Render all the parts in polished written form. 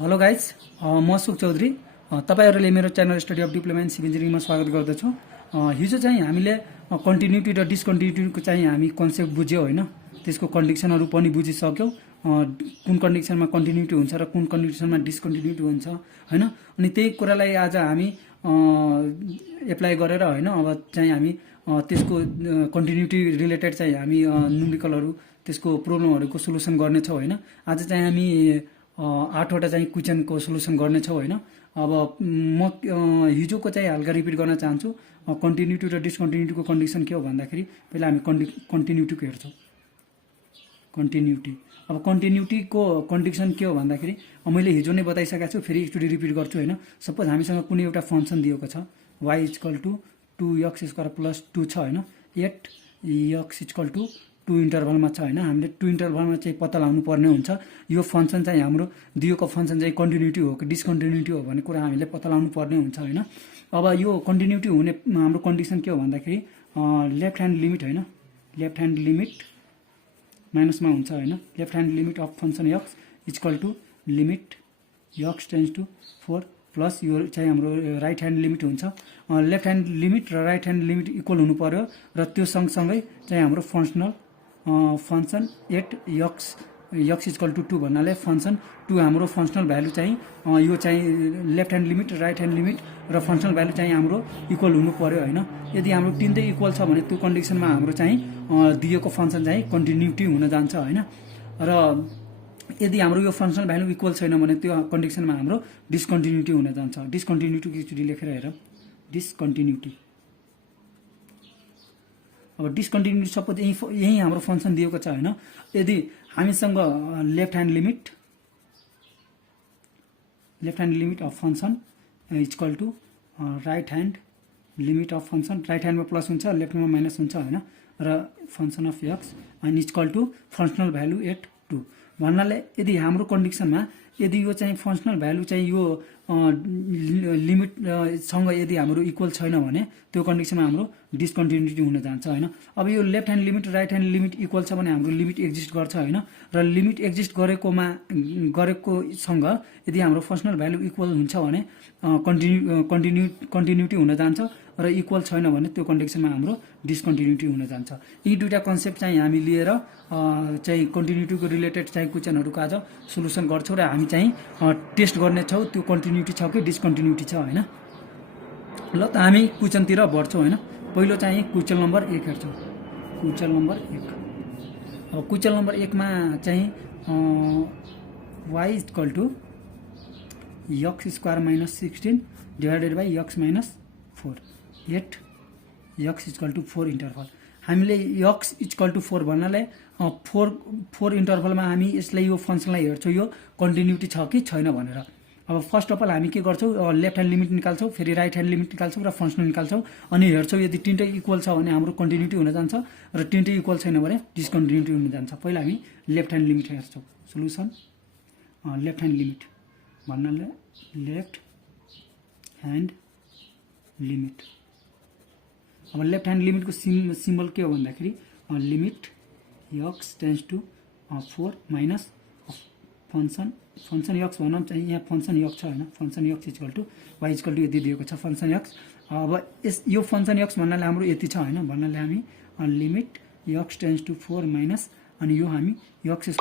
Hello guys, म सुख चौधरी। तपाईहरुले मेरो channel study of diploma in civil इन्जिनियरिङमा स्वागत गर्दछु। हिजो चाहिँ हामीले कन्टिन्युटी र डिसकन्टिन्युटीको चाहिँ हामी कन्सेप्ट बुझ्यौ हैन, त्यसको कन्डिसनहरु पनि बुझिसक्यौ। कुन कन्डिसनमा कन्टिन्युटी हुन्छ र कुन कन्डिसनमा डिसकन्टिन्युटी हुन्छ हैन। अनि त्यही कुरालाई आज हामी एप्लाई गरेर हैन, अब चाहिँ हामी त्यसको कन्टिन्युटी रिलेटेड चाहिँ हामी न्युमेरिकलहरु त्यसको प्रोब्लमहरुको सोलुसन गर्नेछौँ हैन। आज चाहिँ हामी 8वटा चाहिँ क्वेशनको सोलुसन गर्नेछौँ हैन। अब म हिजोको चाहिँ हल्का रिपिट गर्न चाहन्छु। कन्टिन्युटी र डिसकन्टिन्युटीको कन्डिसन के हो भन्दाखेरि पहिला हामी कन्टिन्युटीको हेर्छौँ। कन्टिन्युटी, अब कन्टिन्युटीको कन्डिसन के हो भन्दाखेरि मैले हिजो नै बताइसकेको छु, फेरि एकचोटि रिपिट गर्छु हैन। सपोज हामीसँग कुनै एउटा फंक्सन दिएको छ y = 2x² + 2 छ हैन, 8x = 2 इन्टरभलमा छ हैन। हामीले 2 इन्टरभलमा चाहिँ पत्ता लगाउनु पर्ने हुन्छ यो फंक्सन चाहिँ हाम्रो दिएको फंक्सन चाहिँ कन्टिन्युटी हो कि डिसकन्टिन्युटी हो भन्ने कुरा हामीले पत्ता लगाउनु पर्ने हुन्छ हैन। अब यो कन्टिन्युटी हुने हाम्रो कन्डिसन के हो भन्दाखेरि लेफ्ट ह्यान्ड लिमिट हैन, लेफ्ट ह्यान्ड लिमिट माइनसमा हुन्छ हैन। Left hand limit of function x = limit x → 4 plus यो चाहिँ हाम्रो राइट ह्यान्ड लिमिट हुन्छ। लेफ्ट ह्यान्ड लिमिट र राइट ह्यान्ड लिमिट इक्वल हुनु पर्यो र त्यो सँगसँगै चाहिँ हाम्रो फंक्सन 8x = 2 भन्नाले फंक्सन 2 हाम्रो फंक्सनल भ्यालु चाहिँ यो चाहिँ left hand limit right hand limit र फंक्सनल भ्यालु चाहिँ हाम्रो इक्वल हुनु पर्यो हैन। यदि हाम्रो तीनटै इक्वल छ भने त्यो कन्डिसनमा हाम्रो चाहिँ दिएको फंक्सन चाहिँ कन्टिन्युटी हुन जान्छ हैन। र यदि हाम्रो यो फंक्सनल भ्यालु इक्वल छैन भने त्यो कन्डिसनमा हाम्रो डिसकन्टिन्युटी हुन जान्छ। डिसकन्टिन्युटी एकचोटि लेखेर हेरौँ। डिसकन्टिन्युटी, अब डिसकन्टिन्युटी सपोज यही हाम्रो फंक्सन दिएको छ हैन। यदि हामीसँग left hand limit of function = right hand limit of function, right ह्यान्डमा प्लस हुन्छ लेफ्टमा माइनस हुन्छ हैन, र फंक्सन अफ x अनि = फंक्सनल भ्यालु 8 2 भन्नाले यदि हाम्रो कन्डिसनमा यदि यो चाहिँ फंक्सनल भ्यालु चाहिँ यो लिमिट सँग यदि हाम्रो इक्वल छैन भने त्यो कन्डिसनमा हाम्रो डिसकन्टिन्युटी हुन जान्छ हैन। अब यो left hand limit right hand limit equal छ भने हाम्रो लिमिट एक्जिस्ट गर्छ हैन, र लिमिट एक्जिस्ट गरेको सँग यदि हाम्रो फंक्सनल भ्यालु इक्वल हुन्छ भने कन्टिन्युटी हुन जान्छ, र इक्वल छैन भने त्यो कन्डिसनमा हाम्रो डिसकन्टिन्युटी हुन जान्छ। यी दुईटा कन्सेप्ट चाहिँ हामी लिएर चाहिँ कन्टिन्युटीको रिलेटेड चाहिँ क्वेशनहरुको आज सोलुसन गर्छौं र हामी चाहिँ टेस्ट गर्ने छौं त्यो कन्टिन्युटी छ कि डिसकन्टिन्युटी छ हैन। ल त हामी क्वेशनतिर बढ्छौं हैन। पहिलो चाहिँ क्वेशन नम्बर 1 हेर्छौं। क्वेशन नम्बर 1, अब क्वेशन नम्बर 1 मा चाहिँ y = x² - 16 divided by x - 4, 8x = 4 interval. हामीले x = 4 भन्नाले 4 इन्टरभलमा हामी यसलाई यो फंक्सनलाई हेर्छौं यो कन्टिन्युटी छ कि छैन भनेर। अब फर्स्ट अफ अल हामी के गर्छौं, लेफ्ट ह्यान्ड लिमिट निकाल्छौं, फेरि राइट ह्यान्ड लिमिट निकाल्छौं र फंक्सनल निकाल्छौं अनि हेर्छौं यदि तीनटै इक्वल छ भने हाम्रो कन्टिन्युटी हुन जान्छ र तीनटै इक्वल छैन भने डिसकन्टिन्युटी हुन जान्छ। पहिला हामी लेफ्ट ह्यान्ड लिमिट हेर्छौं। सोलुसन लेफ्ट ह्यान्ड लिमिट भन्नाले लेफ्ट ह्यान्ड लिमिट। अब लेफ्ट ह्यान्ड लिमिटको सिम्बल के हो भन्दाखेरि limit x → 4 minus function x भनौँ चाहिँ यहाँ फंक्सन x छ हैन। फंक्सन x = y = यदि दिएको छ फंक्सन x। अब यो फंक्सन x भन्नाले हाम्रो यति छ हैन, भन्नाले हामी लिमिट x → 4 माइनस अनि यो हामी x² -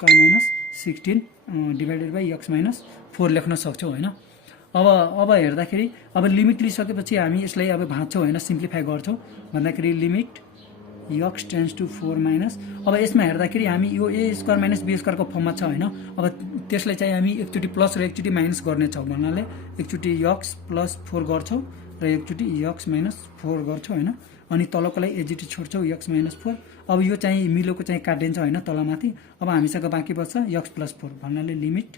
16 डिवाइडेड बाइ x - 4 लेख्न सक्छौं हैन। अब हेर्दाखेरि अब लिमिट लिइसकेपछि हामी यसलाई अब भाँच्छौं हैन, सिम्प्लिफाई गर्छौं भन्दाखेरि लिमिट x → 4 माइनस। अब यसमा हेर्दाखेरि हामी यो a² - b² को फर्ममा छ हैन। अब त्यसलाई चाहिँ हामी एकचोटी प्लस र एकचोटी माइनस गर्ने छौं भन्नाले एकचोटी x + 4 गर्छौं र एकचोटी x - 4 गर्छौं हैन। अनि तलकोलाई एजिटी छोड्छौं x - 4। अब यो चाहिँ मिलोको चाहिँ काटिन्छ हैन तलमाथि। अब हामीसँग बाँकी बच्छ x + 4 भन्नाले लिमिट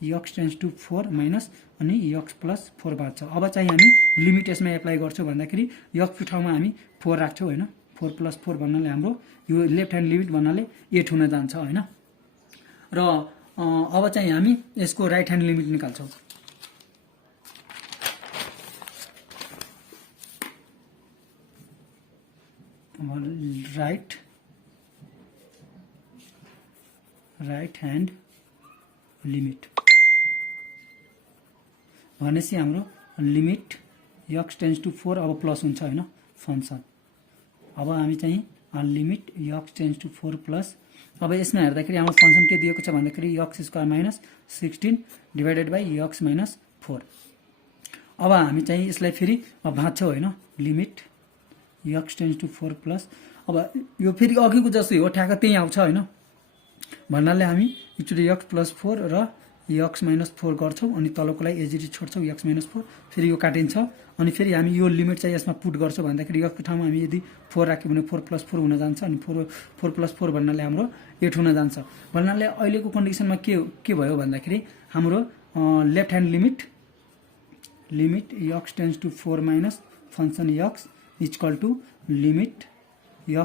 x → 4 माइनस अनि x + 4 बाँच्छ। अब चाहिँ हामी लिमिट यसमा एप्लाई गर्छौं भन्दाखेरि x को ठाउँमा हामी 4 राख्छौं हैन। 4 + 4 भन्नाले हाम्रो यो लेफ्ट ह्यान्ड लिमिट भन्नाले 8 हुन जान्छ हैन। र अब चाहिँ हामी यसको राइट ह्यान्ड लिमिट निकाल्छौं। राइट ह्यान्ड लिमिट भनेपछि हाम्रो लिमिट x टेन्स टु 4 अब प्लस हुन्छ हैन फंक्सन। अब हामी चाहिँ limit x tends to 4 plus. अब यसमा हेर्दाखेरि हाम्रो फंक्सन के दिएको छ भन्दाखेरि x square minus 16 divided by x minus 4। अब हामी चाहिँ यसलाई फेरि भाँच्छौं हैन limit x tends to 4 plus. अब यो फेरि अघिको जस्तै हो ठ्याक्क त्यही आउँछ हैन भन्नाले हामी एकचोटि x प्लस 4 र x माइनस 4 गर्छौं अनि तलकोलाई एजिटी छोड्छौं x माइनस 4 फेरि यो काटिन्छ अनि फेरि हामी यो लिमिट चाहिँ यसमा पुट गर्छौं भन्दाखेरि x को ठाउँमा हामी यदि 4 राख्यौं भने 4 प्लस 4 हुन जान्छ अनि 4 प्लस 4 भन्नाले हाम्रो 8 हुन जान्छ। भन्नाले अहिलेको कन्डिसनमा के भयो भन्दाखेरि हाम्रो left hand limit x tends to 4 minus function x equal to limit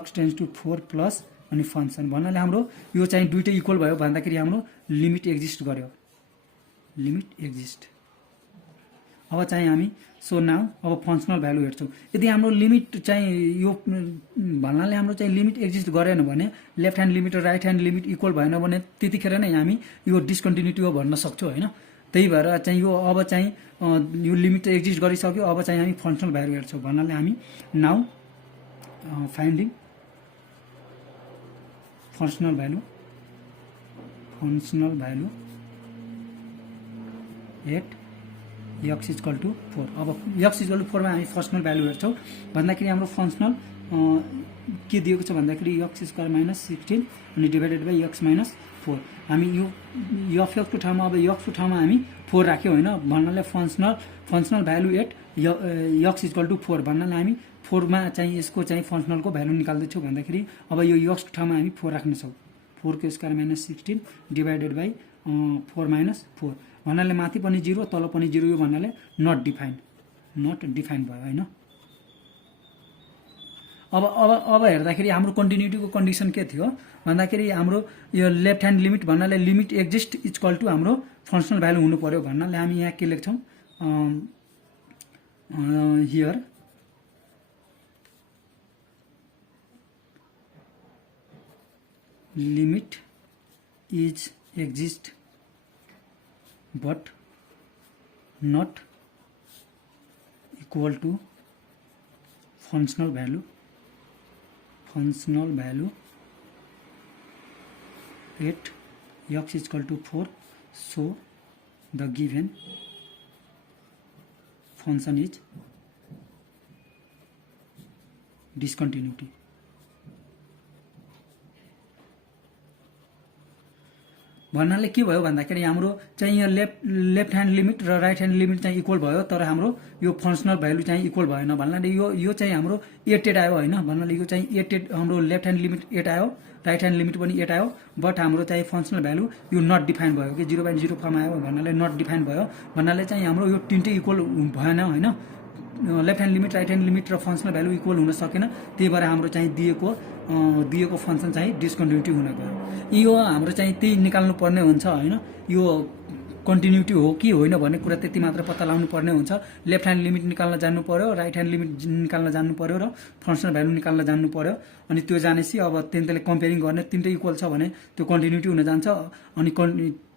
x tends to 4 plus अनि फंक्सन भन्नाले हाम्रो यो चाहिँ दुईटै इक्वल भयो भन्दाखेरि हाम्रो लिमिट एक्जिस्ट गर्यो लिमिट एक्जिस्ट। अब चाहिँ हामी सो नाउ अब फंक्सनल भ्यालु हेर्छौं। यदि हाम्रो लिमिट चाहिँ यो भन्नाले हाम्रो चाहिँ लिमिट एक्जिस्ट गरेन भने लेफ्ट ह्यान्ड लिमिट र राइट ह्यान्ड लिमिट इक्वल भएन भने त्यतिखेर नै हामी यो डिस्कन्टिन्युटी हो भन्न सक्छौं हैन। त्यही भएर चाहिँ यो अब चाहिँ यो लिमिट एक्जिस्ट गरिसक्यो अब चाहिँ हामी फंक्सनल भ्यालु हेर्छौं भन्नाले हामी now finding functional value at x equal to 4। अब x इक्वल टु 4 मा हामी फंक्सनल भ्यालु हेर्छौं भन्दाखेरि हाम्रो फंक्सनल के दिएको छ भन्दाखेरि x स्क्वायर माइनस 16 अनि डिवाइडेड बाइ x माइनस 4। हामी यो f को ठाउँमा अब x को ठाउँमा हामी 4 राख्यौं हैन भन्नाले functional value at x equal to 4 भन्नाले हामी 4 मा चाहिँ यसको चाहिँ फंक्सनल को भ्यालु निकाल्दै छौं भन्दाखेरि अब यो x को ठाउँमा हामी 4 राख्ने छौं 4 को square minus 16 divided by 4 minus 4 भन्नाले माथि पनि 0 तल पनि 0 यो भन्नाले नट डिफाइन भयो हैन। अब हेर्दाखेरि हाम्रो कन्टिन्युटीको कन्डिसन के थियो भन्दाखेरि हाम्रो यो लेफ्ट ह्यान्ड लिमिट भन्नाले लिमिट एक्जिस्ट इक्वल टु हाम्रो फंक्सनल भ्यालु हुनु पर्यो भन्नाले हामी यहाँ के लेख्छौं here limit is exist but not equal to functional value at x equal to 4 so the given function is discontinuity। भन्नाले के भयो भन्दाखेरि हाम्रो चाहिँ यहाँ लेफ्ट ह्यान्ड लिमिट र राइट ह्यान्ड लिमिट चाहिँ इक्वल भयो तर हाम्रो यो फंक्सनल भ्यालु चाहिँ इक्वल भएन भन्नाले यो चाहिँ हाम्रो 8 आयो हैन भन्नाले यो चाहिँ 8 हाम्रो लेफ्ट ह्यान्ड लिमिट 8 आयो राइट ह्यान्ड लिमिट पनि 8 आयो बट हाम्रो चाहिँ फंक्सनल भ्यालु यो नट डिफाइन भयो कि 0.0 फर्म आयो भन्नाले नट डिफाइन भयो भन्नाले चाहिँ हाम्रो यो तीनटै इक्वल भएन हैन left hand limit right hand limit र फंक्सनल भ्यालु इक्वल हुन सकेन त्यही भएर हाम्रो चाहिँ दिएको फंक्सन चाहिँ डिस्कन्टिन्युटी हुन गयो। यो हाम्रो चाहिँ त्यही निकाल्नु पर्ने हुन्छ हैन यो कन्टिन्युटी हो कि होइन भन्ने कुरा त्यति मात्र पत्ता लगाउनु पर्ने हुन्छ। लेफ्ट ह्यान्ड लिमिट निकाल्न जान्नु पर्यो राइट ह्यान्ड लिमिट निकाल्न जान्नु पर्यो र फंक्सनल भ्यालु निकाल्न जान्नु पर्यो अनि त्यो जानेसी अब त्यसले कम्पेयरिङ गर्ने तीनटै इक्वल छ भने त्यो कन्टिन्युटी हुन जान्छ अनि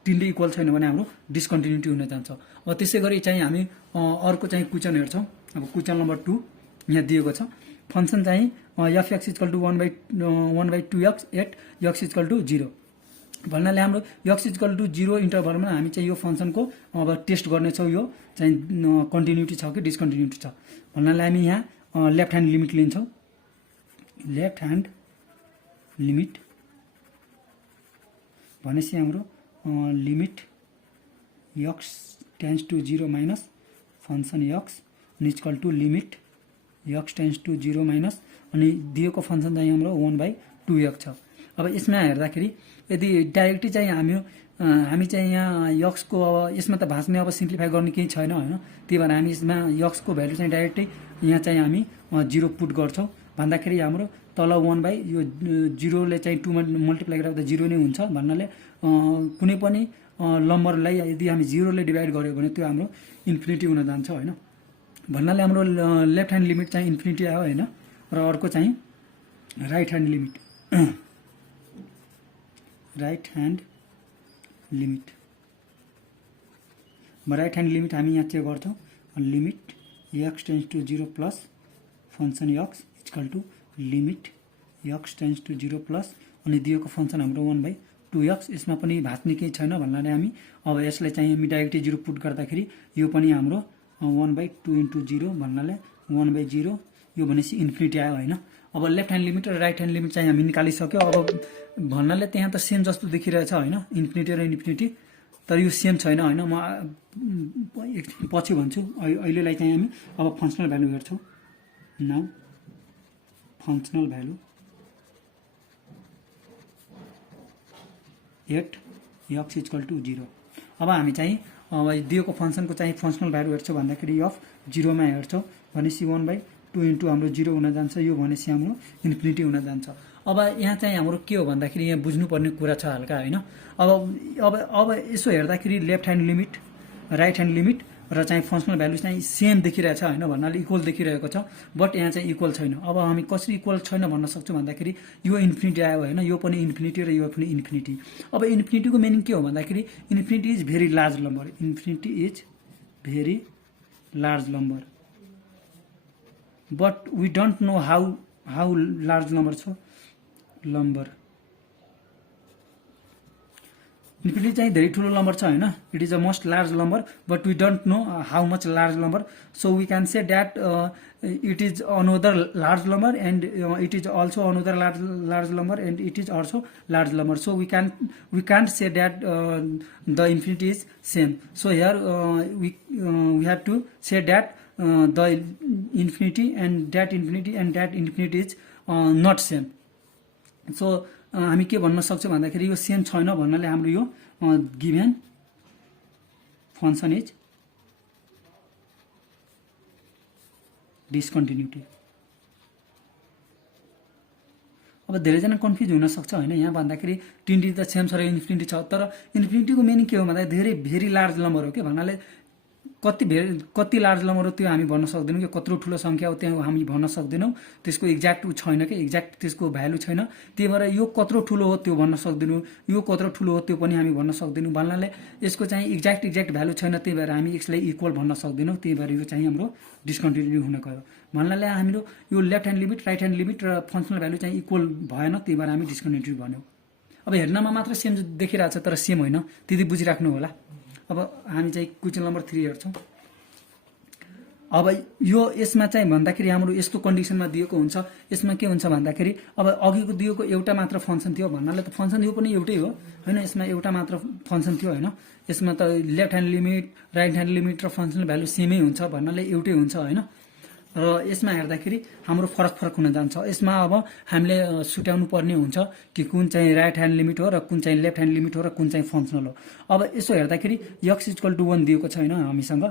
तीनटै इक्वल छैन भने हाम्रो डिस्कन्टिन्युटी हुन जान्छ। अब त्यसैगरी चाहिँ हामी अर्को चाहिँ क्वेशन हेर्छौं। अब क्वेशन नम्बर 2 यहाँ दिएको छ फंक्सन चाहिँ f(x) = 1/2x एट x = 0 भन्नाले हाम्रो x = 0 इन्टरभलमा हामी चाहिँ यो फंक्सनको अब टेस्ट गर्ने छौं यो चाहिँ कन्टिन्युटी छ कि डिस्कन्टिन्युटी छ भन्नाले हामी यहाँ लेफ्ट ह्यान्ड लिमिट लिन्छौं लेफ्ट ह्यान्ड लिमिट भनेपछि हाम्रो limit x tends to 0 minus function x equal to limit x tends to 0 minus अनि दिएको फंक्सन चाहिँ हाम्रो 1/2x छ। अब यसमा हेर्दाखेरि यदि डाइरेक्टली चाहिँ हामी चाहिँ यहाँ x को अब यसमा त भाँच्ने अब सिम्प्लिफाई गर्ने केही छैन हैन त्यही भएर हामी यसमा x को भ्यालु चाहिँ डाइरेक्टली यहाँ चाहिँ हामी 0 पुट गर्छौं भन्दाखेरि हाम्रो तल 1 बाइ यो 0 ले चाहिँ 2 मा मल्टिप्लाई गर्दा 0 नै हुन्छ भन्नाले कुनै पनि नम्बरलाई यदि हामी 0 ले डिवाइड गर्यो भने त्यो हाम्रो इन्फिनिटी हुन जान्छ हैन भन्नाले हाम्रो लेफ्ट ह्यान्ड लिमिट चाहिँ इन्फिनिटी आयो हैन र अर्को चाहिँ right hand limit right hand limit हामी यहाँ चेक गर्छौँ limit x tends to 0 plus function x equal to limit x tends to 0 plus अनि दिएको फंक्सन हाम्रो 1/2x यसमा पनि भाग्ने केही छैन भन्नाले हामी अब यसलाई चाहिँ हामी डाइरेक्टली 0 पुट गर्दाखेरि यो पनि हाम्रो 1/2 इन्टु 0 भन्नाले 1/0 यो भनेपछि इन्फिनिटी आयो हैन। अब लेफ्ट ह्यान्ड लिमिट र राइट ह्यान्ड लिमिट चाहिँ हामी निकालिसक्यो। अब भन्नाले त्यहाँ त सेम जस्तो देखिरहेछ हैन इन्फिनिटी र इन्फिनिटी, तर यो सेम छैन हैन। म एकछिन पछि भन्छु। अहिलेलाई चाहिँ हामी अब फंक्सनल भ्यालु हेर्छौँ। Now functional value at x equal to 0। अब हामी चाहिँ अब दिएको फंक्सनको चाहिँ फंक्सनल भ्यालु हेर्छौँ भन्दाखेरि f 0 मा हेर्छौँ भनेपछि 1/2 इन्टु हाम्रो 0 हुन जान्छ, यो भनेपछि हाम्रो इन्फिनिटी हुन जान्छ। अब यहाँ चाहिँ हाम्रो के हो भन्दाखेरि यहाँ बुझ्नुपर्ने कुरा छ हल्का हैन। अब यसो हेर्दाखेरि left hand limit right hand limit र चाहिँ फंक्सनल भ्यालु चाहिँ सेम देखिरहेछ हैन भन्नाले इक्वल देखिरहेको छ, बट यहाँ चाहिँ इक्वल छैन। अब हामी कसरी इक्वल छैन भन्न सक्छौँ भन्दाखेरि यो इन्फिनिटी आयो हैन, यो पनि इन्फिनिटी र यो पनि इन्फिनिटी। अब इन्फिनिटीको मिनिङ के हो भन्दाखेरि infinity is very large number, infinity is very large number, but we don't know how large number छ नम्बर। इन्फिनिटी चाहिँ धेरै ठुलो नम्बर छ हैन, it is a most large number but we don't know how much large number, so we can say that it is another large number and it is also another large number and it is also large number, so we can't say that the infinity is same. So here we have to say that the infinity and that infinity is not same. So हामी के भन्न सक्छौँ भन्दाखेरि यो same छैन भन्नाले हाम्रो यो गिभन फंक्सन इज डिस्कन्टिन्युटी। अब धेरैजना कन्फ्युज हुन सक्छ हैन यहाँ भन्दाखेरि ट्रिनिटी त सेम छ र इन्फिनिटी छ, तर इन्फिनिटीको मिनिङ के हो भन्दा धेरै भेरी लार्ज नम्बर हो के भन्नाले कति लार्ज नम्बर हो त्यो हामी भन्न सक्दैनौँ, कि कत्रो ठुलो संख्या हो त्यो हामी भन्न सक्दैनौँ, त्यसको एक्ज्याक्ट छैन कि एक्ज्याक्ट त्यसको भ्यालु छैन। त्यही भएर यो कत्रो ठुलो हो त्यो भन्न सक्दैनौँ, यो कत्रो ठुलो हो त्यो पनि हामी भन्न सक्दैनौँ भन्नाले यसको चाहिँ एक्ज्याक्ट भ्यालु छैन, त्यही भएर हामी यसलाई इक्वल भन्न सक्दैनौँ। त्यही भएर यो चाहिँ हाम्रो डिस्कन्टिन्युटी हुन गयो भन्नाले हाम्रो यो left hand limit right hand limit र फंक्सनल भ्यालु चाहिँ इक्वल भएन, त्यही भएर हामी डिस्कन्टिन्युटी भन्यौँ। अब हेर्नमा मात्र सेम देखिरहेछ तर सेम होइन, त्यति बुझिराख्नु होला। अब हामी चाहिँ क्वेसन नम्बर 3 हेर्छौँ। अब यो यसमा चाहिँ भन्दाखेरि हाम्रो यस्तो कन्डिसनमा दिएको हुन्छ, यसमा के हुन्छ भन्दाखेरि अब अघिको दिएको एउटा मात्र फंक्सन थियो भन्नाले त फंक्सन यो पनि एउटै हो हैन, यसमा एउटा मात्र फंक्सन थियो हैन, यसमा त left hand limit right hand limit र फंक्सनल भ्यालु सेमै हुन्छ भन्नाले एउटै हुन्छ हैन। र यसमा हेर्दाखेरि हाम्रो फरक हुन जान्छ। यसमा अब हामीले छुट्याउनु पर्ने हुन्छ कि कुन चाहिँ राइट ह्यान्ड लिमिट हो र कुन चाहिँ लेफ्ट ह्यान्ड लिमिट हो र कुन चाहिँ फंक्सनल हो। अब यसो हेर्दाखेरि x इक्वल टु 1 दिएको छैन हामीसँग।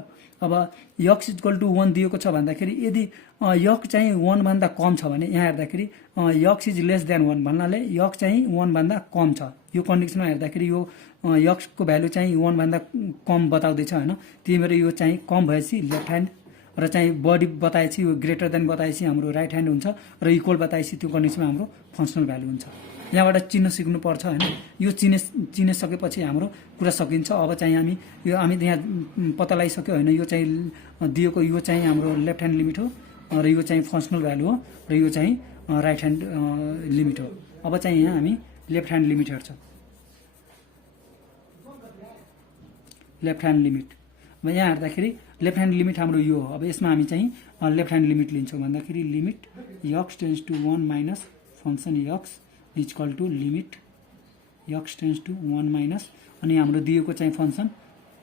अब x इक्वल टु 1 दिएको छ भन्दाखेरि यदि x चाहिँ 1 भन्दा कम छ भने यहाँ हेर्दाखेरि x इज लेस देन 1 भन्नाले x चाहिँ 1 भन्दा कम छ। यो कन्डिसनमा हेर्दाखेरि यो x को भ्यालु चाहिँ 1 भन्दा कम बताउँदैछ हैन, त्यही भएर यो चाहिँ कम भएपछि लेफ्ट ह्यान्ड र चाहिँ बडी बताएपछि यो ग्रेटर देन बताएपछि हाम्रो राइट ह्यान्ड हुन्छ र इक्वल बताएपछि त्यो कन्डिसनमा हाम्रो फंक्सनल भ्यालु हुन्छ। यहाँबाट चिन्न सिक्नु पर्छ हैन, यो चिनिसकेपछि हाम्रो कुरा सकिन्छ। अब चाहिँ हामी यहाँ पत्ता लगाइसक्यो हैन, यो चाहिँ दिएको यो चाहिँ हाम्रो लेफ्ट ह्यान्ड लिमिट हो र यो चाहिँ फंक्सनल भ्यालु हो र यो चाहिँ राइट ह्यान्ड लिमिट हो। अब चाहिँ यहाँ हामी लेफ्ट ह्यान्ड लिमिट हेर्छौँ। लेफ्ट ह्यान्ड लिमिट अब यहाँ हेर्दाखेरि लेफ्ट ह्यान्ड लिमिट हाम्रो यो हो। अब यसमा हामी चाहिँ लेफ्ट ह्यान्ड लिमिट लिन्छौँ भन्दाखेरि limit x tends to 1 minus function x equal to limit x tends to 1 minus अनि हाम्रो दिएको चाहिँ फंक्सन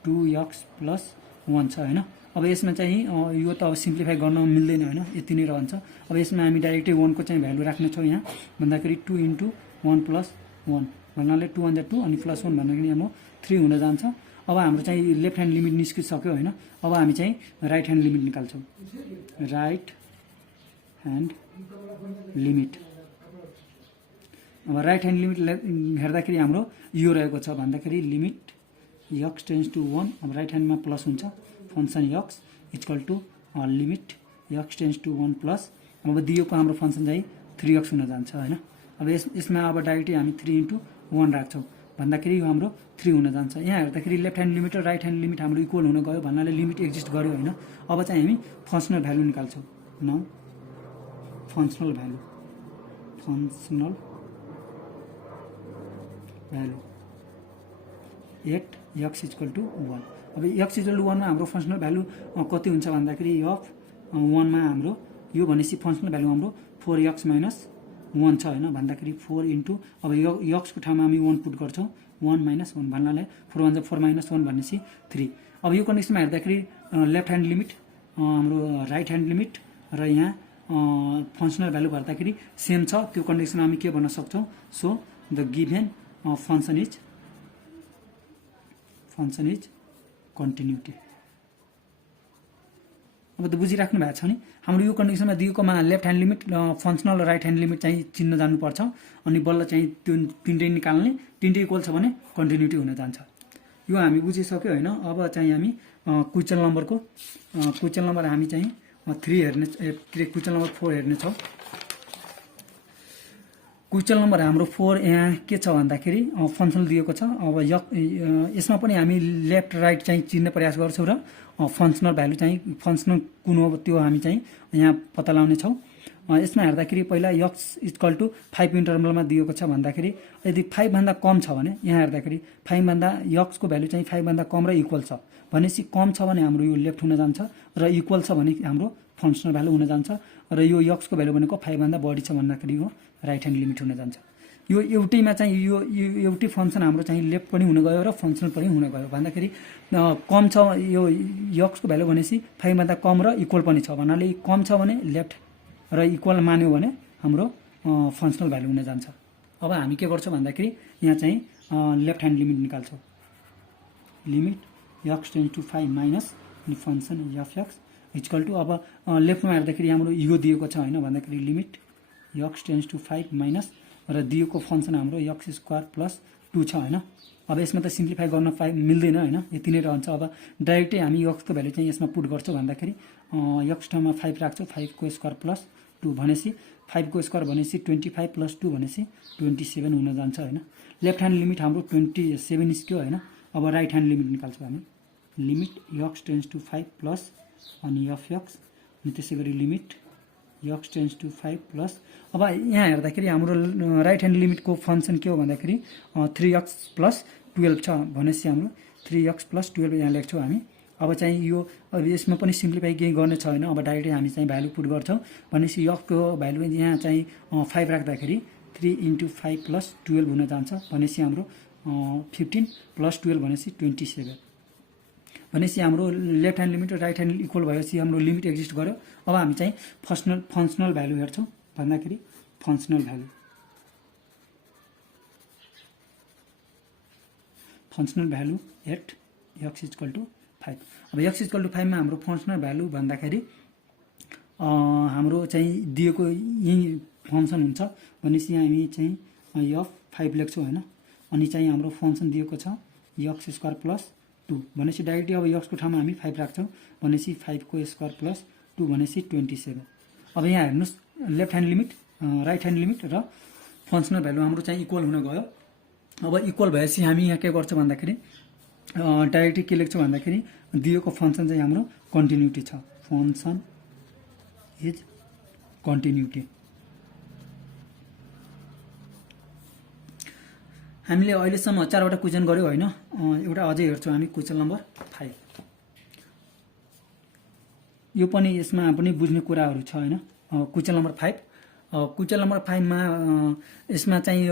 2x प्लस 1 छ हैन। अब यसमा चाहिँ यो त अब सिम्प्लिफाई गर्न मिल्दैन हैन, यति नै रहन्छ। अब यसमा हामी डाइरेक्टली 1 को चाहिँ भ्यालु राख्ने छौँ यहाँ भन्दाखेरि 2 इन्टु 1 प्लस 1 भन्नाले 2 1 2 अनि प्लस 1 भन्दाखेरि हाम्रो 3 हुन जान्छ। अब हाम्रो चाहिँ लेफ्ट ह्यान्ड लिमिट निस्किसक्यो हैन। अब हामी चाहिँ राइट ह्यान्ड लिमिट निकाल्छौँ। राइट ह्यान्ड लिमिट अब राइट ह्यान्ड लिमिट हेर्दाखेरि हाम्रो यो रहेको छ भन्दाखेरि लिमिट x टेन्स टु 1 अब राइट ह्यान्डमा प्लस हुन्छ function x equal to limit x tends to 1 plus अब दिएको हाम्रो फंक्सन चाहिँ 3x हुन जान्छ हैन। अब यसमा अब डाइरेक्टली हामी 3 इन्टु 1 राख्छौँ भन्दाखेरि यो हाम्रो 3 हुन जान्छ। यहाँ हेर्दाखेरि लेफ्ट ह्यान्ड लिमिट र राइट ह्यान्ड लिमिट हाम्रो इक्वल हुन गयो भन्नाले लिमिट एक्जिस्ट गर्यो होइन। अब चाहिँ हामी फङ्सनल भ्यालु निकाल्छौँ। Now functional value at x equal to 1। अब x इक्वल टु 1 मा हाम्रो फङ्सनल भ्यालु कति हुन्छ भन्दाखेरि f 1 मा हाम्रो यो भनेपछि फङ्सनल भ्यालु हाम्रो 4x माइनस 1 छ होइन। भन्दाखेरि 4 इन्टु अब x को ठाउँमा हामी 1 पुट गर्छौँ 1 माइनस 1 भन्नाले 4 1 4 माइनस 1 भनेपछि 3। अब यो कन्डिसनमा हेर्दाखेरि लेफ्ट ह्यान्ड लिमिट हाम्रो राइट ह्यान्ड लिमिट र यहाँ फङ्सनल भ्यालु भर्दाखेरि सेम छ। त्यो कन्डिसनमा हामी के भन्न सक्छौँ, so the given function is continuity. अब त बुझिराख्नु भएको छ नि, हाम्रो यो कन्डिसनमा दिएकोमा लेफ्ट ह्यान्ड लिमिट फङ्सनल र राइट ह्यान्ड लिमिट चाहिँ चिन्न जानुपर्छ अनि बल्ल चाहिँ त्यो तिनटै निकाल्ने, तिनटै इक्वल छ भने कन्टिन्युटी हुन जान्छ। यो हामी बुझिसक्यो होइन। अब चाहिँ हामी क्वेसन नम्बर हामी चाहिँ 3 हेर्ने, क्वेसन नम्बर 4 हेर्नेछौँ। क्वेसन नम्बर हाम्रो 4 यहाँ के छ भन्दाखेरि फङ्सनल दिएको छ। अब यसमा पनि हामी लेफ्ट राइट चाहिँ चिन्ने प्रयास गर्छौँ र फङ्सनल भ्यालु चाहिँ फङ्सनल कुन हो त्यो हामी चाहिँ यहाँ पत्ता लगाउने छौँ। यसमा हेर्दाखेरि पहिला x इक्वल टु 5 इन्टरभलमा दिएको छ भन्दाखेरि यदि 5 भन्दा कम छ भने यहाँ हेर्दाखेरि 5 भन्दा x को भ्यालु चाहिँ 5 भन्दा कम र इक्वल छ भनेपछि कम छ भने हाम्रो यो लेफ्ट हुन जान्छ र इक्वल छ भने हाम्रो फङ्सनल भ्यालु हुन जान्छ र यो x को भ्यालु भनेको 5 भन्दा बढी छ भन्दाखेरि यो राइट ह्यान्ड लिमिट हुन जान्छ। यो एउटैमा चाहिँ यो एउटै फङ्सन हाम्रो चाहिँ लेफ्ट पनि हुन गयो र फङ्सनल पनि हुन गयो भन्दाखेरि कम छ यो x को भ्यालु भनेपछि 5 भन्दा कम र इक्वल पनि छ भन्नाले कम छ भने लेफ्ट र इक्वल मान्यो भने हाम्रो फङ्सनल भ्यालु हुन जान्छ। अब हामी के गर्छौँ भन्दाखेरि यहाँ चाहिँ लेफ्ट ह्यान्ड लिमिट निकाल्छौँ। Limit x tends to 5 minus अनि फङ्सन f(x) इक्वल टु अब लेफ्टमा हेर्दाखेरि हाम्रो यो दिएको छ होइन भन्दाखेरि limit x tends to 5 minus र दिएको फङ्सन हाम्रो x स्क्वायर प्लस 2 छ होइन। अब यसमा त सिम्प्लिफाई गर्न मिल्दैन होइन, यति नै रहन्छ। अब डाइरेक्टै हामी x को भ्यालु चाहिँ यसमा पुट गर्छौँ भन्दाखेरि x ठाउँमा 5 राख्छौँ, 5 को स्क्वायर प्लस 2 भनेपछि 5 को स्क्वायर भनेपछि 25 प्लस 2 भनेपछि 27 हुन जान्छ होइन। लेफ्ट ह्यान्ड लिमिट हाम्रो 27 निस्क्यो होइन। अब राइट ह्यान्ड लिमिट निकाल्छौँ हामी। Limit x tends to 5 plus अनि f(x) अनि त्यसै गरी limit x tends to 5 plus अब यहाँ हेर्दाखेरि हाम्रो राइट ह्यान्ड लिमिटको फङ्सन के हो भन्दाखेरि 3x प्लस 12 छ भनेपछि हाम्रो 3x प्लस 12 यहाँ लेख्छौँ हामी। अब चाहिँ यो अब यसमा पनि सिम्प्लिफाई केही गर्ने छैन। अब डाइरेक्टै हामी चाहिँ भ्यालु पुट गर्छौँ भनेपछि x को भ्यालु यहाँ चाहिँ 5 राख्दाखेरि 3 इन्टु 5 प्लस 12 हुन जान्छ भनेपछि हाम्रो 15 प्लस 12 भनेपछि 27 भनेपछि हाम्रो लेफ्ट ह्यान्ड लिमिट र राइट ह्यान्ड इक्वल भएपछि हाम्रो लिमिट एक्जिस्ट गर्यो। अब हामी चाहिँ फङ्सनल भ्यालु हेर्छौँ भन्दाखेरि functional value at x equal to 5। अब x इक्वल टु 5 मा हाम्रो फङ्सनल भ्यालु भन्दाखेरि हाम्रो चाहिँ दिएको यही फङ्सन हुन्छ भनेपछि यहाँ हामी चाहिँ f5 लेख्छौँ होइन। अनि चाहिँ हाम्रो फङ्सन दिएको छ x स्क्वायर प्लस 2 भनेपछि डाइरेक्टली अब x को ठाउँमा हामी 5 राख्छौँ भनेपछि 5 को स्क्वायर प्लस 2 भनेपछि 27। अब यहाँ हेर्नुहोस् left hand limit right hand limit र फङ्सनल भ्यालु हाम्रो चाहिँ इक्वल हुन गयो। अब इक्वल भएपछि हामी यहाँ के गर्छौँ भन्दाखेरि डाइरेक्टली के लेख्छौँ भन्दाखेरि दिएको फङ्सन चाहिँ हाम्रो कन्टिन्युटी छ। Function is continuity. हामीले अहिलेसम्म 4वटा क्वेसन गर्यौँ होइन। एउटा अझै हेर्छौँ हामी क्वेसन नम्बर 5। यो पनि यसमा पनि बुझ्ने कुराहरू छ होइन। क्वेसन नम्बर 5 क्वेसन नम्बर 5 मा यसमा चाहिँ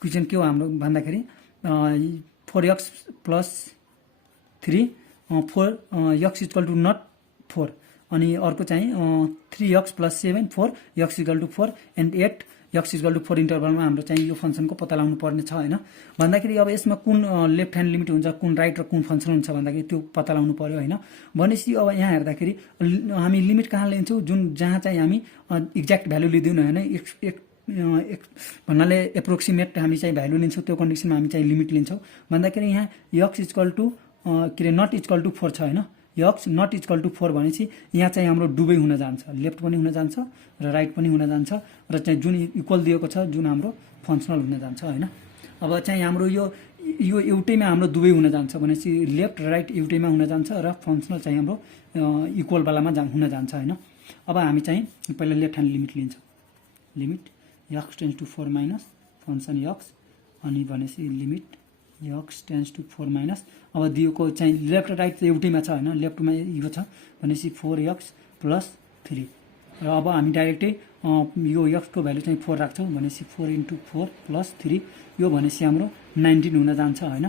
क्वेसन के हो हाम्रो भन्दाखेरि 4x plus 3 4x equal to not 4 अनि अर्को चाहिँ 3x plus 7 4x equal to 4 and 8x equal to 4 इन्टरभलमा हाम्रो चाहिँ यो फङ्सनको पत्ता लगाउनु पर्ने छ होइन। भन्दाखेरि अब यसमा कुन लेफ्ट ह्यान्ड लिमिट हुन्छ, कुन राइट र कुन फङ्सन हुन्छ भन्दाखेरि त्यो पत्ता लगाउनु पर्यो होइन। भनेपछि अब यहाँ हेर्दाखेरि हामी लिमिट कहाँ लिन्छौँ, जुन जहाँ चाहिँ हामी एक्ज्याक्ट भ्यालु लिँदैनौँ होइन, भन्नाले एप्रोक्सिमेट हामी चाहिँ भ्यालु लिन्छौँ त्यो कन्डिसनमा हामी चाहिँ लिमिट लिन्छौँ। भन्दाखेरि यहाँ x इक्वल टु के अरे नट इक्वल टु 4 छ होइन। x नट इक्वल टु 4 भनेपछि यहाँ चाहिँ हाम्रो दुवै हुन जान्छ, लेफ्ट पनि हुन जान्छ र राइट पनि हुन जान्छ र चाहिँ जुन इक्वल दिएको छ जुन हाम्रो फङ्सनल हुन जान्छ होइन। अब चाहिँ हाम्रो यो एउटैमा हाम्रो दुवै हुन जान्छ भनेपछि लेफ्ट राइट एउटैमा हुन जान्छ र फङ्सनल चाहिँ हाम्रो इक्वल वालामा हुन जान्छ होइन। अब हामी चाहिँ पहिला लेफ्ट ह्यान्ड लिमिट लिन्छौँ। Limit x tends to 4 minus function x अनि भनेपछि limit x tends to 4 minus अब दिएको चाहिँ लेफ्ट राइट त एउटैमा छ होइन, लेफ्टमा यो छ भनेपछि 4x प्लस 3 र अब हामी डाइरेक्टै यो एक्सको भ्यालु चाहिँ 4 राख्छौँ भनेपछि 4 इन्टु 4 प्लस 3 यो भनेपछि हाम्रो 19 हुन जान्छ होइन।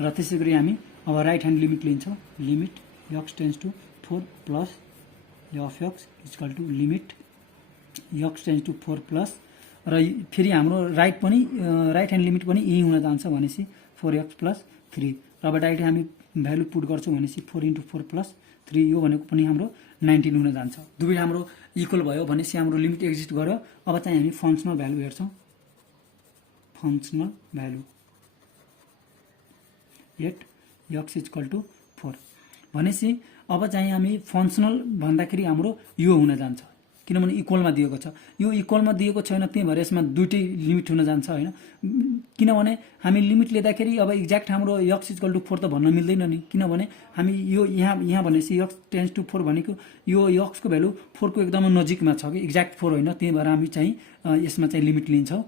र त्यसै गरी हामी अब राइट ह्यान्ड लिमिट लिन्छौँ। Limit x tends to 4 plus f x equal to limit x tends to 4 plus र फेरि हाम्रो राइट ह्यान्ड लिमिट पनि यही हुन जान्छ भनेपछि 4x प्लस 3 र अब डाइरेक्ट हामी भ्यालु पुट गर्छौँ भनेपछि 4 इन्टु 4 प्लस 3 यो भनेको पनि हाम्रो 19 हुन जान्छ। दुवै हाम्रो इक्वल भयो भनेपछि हाम्रो लिमिट एक्जिस्ट गर्यो। अब चाहिँ हामी फङ्सनल भ्यालु हेर्छौँ। Functional value at x equal to 4 भनेपछि अब चाहिँ हामी फङ्सनल भन्दाखेरि हाम्रो यो हुन जान्छ किनभने इक्वलमा दिएको छ। यो इक्वलमा दिएको छैन त्यही भएर यसमा दुइटै लिमिट हुन जान्छ होइन। किनभने हामी लिमिट लिँदाखेरि अब एक्ज्याक्ट हाम्रो एक्स इक्वल टु 4 त भन्न मिल्दैन नि, किनभने हामी यो यहाँ भनेपछि एक्स टेन्स टु 4 भनेको यो एक्सको भ्यालु 4 को एकदमै नजिकमा छ कि एक्ज्याक्ट 4 होइन। त्यही भएर हामी चाहिँ यसमा चाहिँ लिमिट लिन्छौँ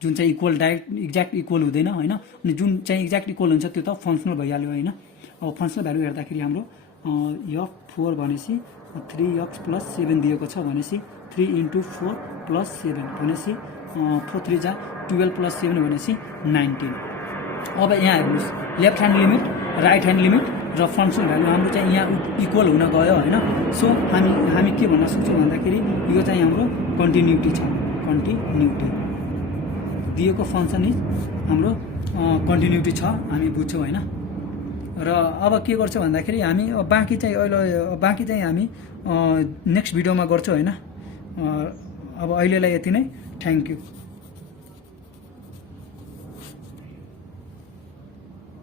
जुन चाहिँ इक्वल डाइरेक्ट एक्ज्याक्ट इक्वल हुँदैन होइन। अनि जुन चाहिँ एक्ज्याक्ट इक्वल हुन्छ त्यो त फङ्सनल भइहाल्यो होइन। अब फङ्सनल भ्यालु हेर्दाखेरि हाम्रो F4 भनेपछि 3x प्लस 7 दिएको छ भनेपछि 3 इन्टु 4 प्लस 7 भनेपछि 4 3 जा 12 प्लस 7 भनेपछि 19। अब यहाँ हेर्नुहोस् left hand limit right hand limit र फङ्सनल भ्यालु हाम्रो चाहिँ यहाँ इक्वल हुन गयो होइन। सो हामी के भन्न सक्छौँ भन्दाखेरि यो चाहिँ हाम्रो कन्टिन्युटी छ। कन्टिन्युटी दिएको फङ्सन इज हाम्रो कन्टिन्युटी छ हामी बुझ्छौँ होइन। र अब के गर्छ भन्दाखेरि हामी बाँकी चाहिँ हामी नेक्स्ट भिडियोमा गर्छौँ होइन। अब अहिलेलाई यति नै, थ्याङ्क यू।